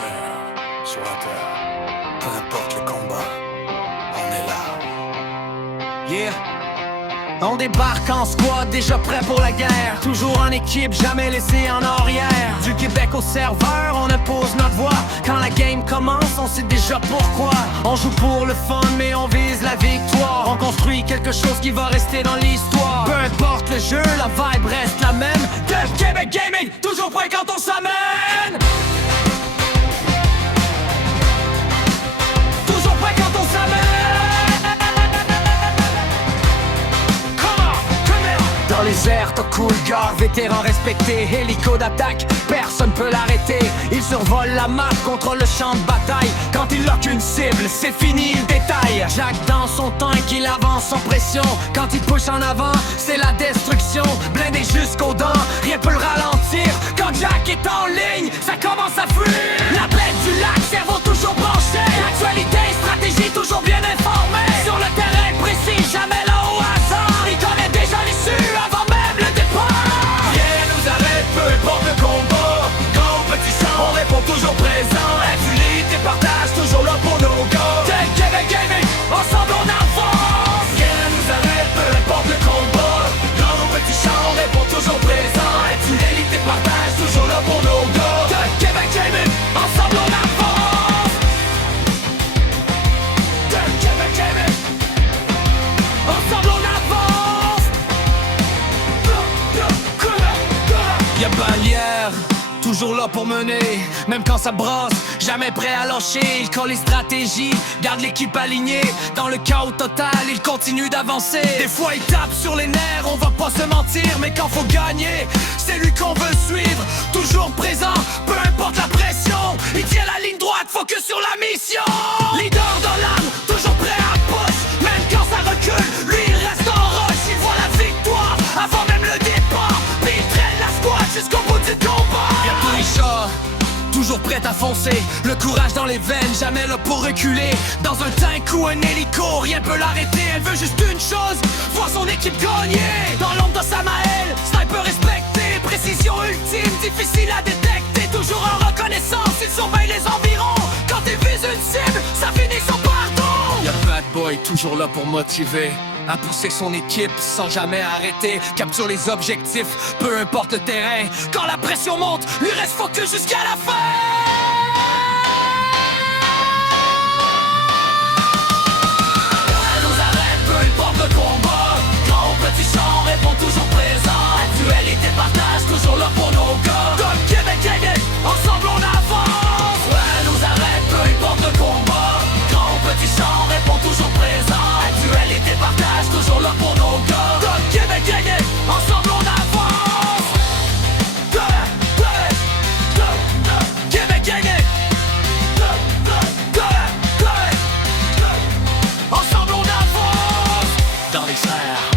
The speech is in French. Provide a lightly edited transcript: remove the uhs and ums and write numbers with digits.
airs, sur la terre, peu importe les combats, on est là. Yeah. On débarque en squad, déjà prêt pour la guerre. Toujours en équipe, jamais laissé en arrière. Du Québec au serveur, on impose notre voix. Quand la game commence, on sait déjà pourquoi. On joue pour le fun, mais on vise la victoire. On construit quelque chose qui va rester dans l'histoire. Peu importe le jeu, la vibe reste la même. Def Québec Gaming, toujours prêt quand on s'amène. Toujours prêt quand on s'amène. Dans les airs, top cool gars, vétéran respecté, hélico d'attaque, personne peut l'arrêter. Il survole la map, contrôle le champ de bataille. Quand il lock une cible, c'est fini le détail. Jack dans son tank, il avance sans pression. Quand il push en avant, c'est la destruction. Blindé jusqu'aux dents, rien peut le ralentir. Quand Jack est en ligne, ça commence à fuir. La bête du lac, cerveau toujours branché. Actualité, stratégie toujours bien informée. Sur le terrain précis, jamais là au hasard. Il connaît déjà l'issue avant même le départ. Rien nous arrête, peu importe le combat. Grand ou petit champ, on répond toujours présent. Activité, partage, toujours là pour nos gars. Def Québec Gaming, ensemble on avance. Rien nous arrête, peu importe le combat. Grand ou petit champ, on répond toujours présent. Activité, partage, toujours là pour nos gars. Def Québec Gaming, ensemble on avance. Def Québec Gaming, Ensemble on avance. Y'a Bannière, toujours là pour mener. Même quand ça brosse, jamais prêt à lâcher. Il colle les stratégies, garde l'équipe alignée. Dans le chaos total, il continue d'avancer. Des fois il tape sur les nerfs, on va pas se mentir. Mais quand faut gagner, c'est lui qu'on veut suivre. Toujours présent, peu importe la pression. Il tient la ligne droite, focus sur la mission. Leader dans l'âme, toujours prêt à push. Même quand ça recule, lui il reste en rush. Il voit la victoire avant même le départ. Puis il traîne la squad jusqu'au bout du combat. Bientôt Richard, toujours prêt à foncer. Le courage dans les veines, jamais là pour reculer. Dans un tank ou un hélico, rien peut l'arrêter. Elle veut juste une chose, voir son équipe gagner. Dans l'ombre de Samael, sniper respecté. Précision ultime, difficile à détecter. Toujours en reconnaissance, il surveille les environs. Quand il vise une cible, ça finit sans pardon. Y'a Bad Boy, toujours là pour motiver. À pousser son équipe sans jamais arrêter. Capture les objectifs, peu importe le terrain. Quand la pression monte, lui reste focus jusqu'à la fin. rien nous arrête, peu importe le combat. Grand ou petit champ, on répond toujours présent. Actualité, partage, toujours là pour nos gars. Def Québec Gaming, ensemble on avance. Rien nous arrête, peu importe le combat. Grand ou petit champ, on répond toujours présent. Actualité, partage, toujours là pour nos gars. Def Québec Gaming, ensemble on avance. Québec Gaming, ensemble on avance. Dans les airs.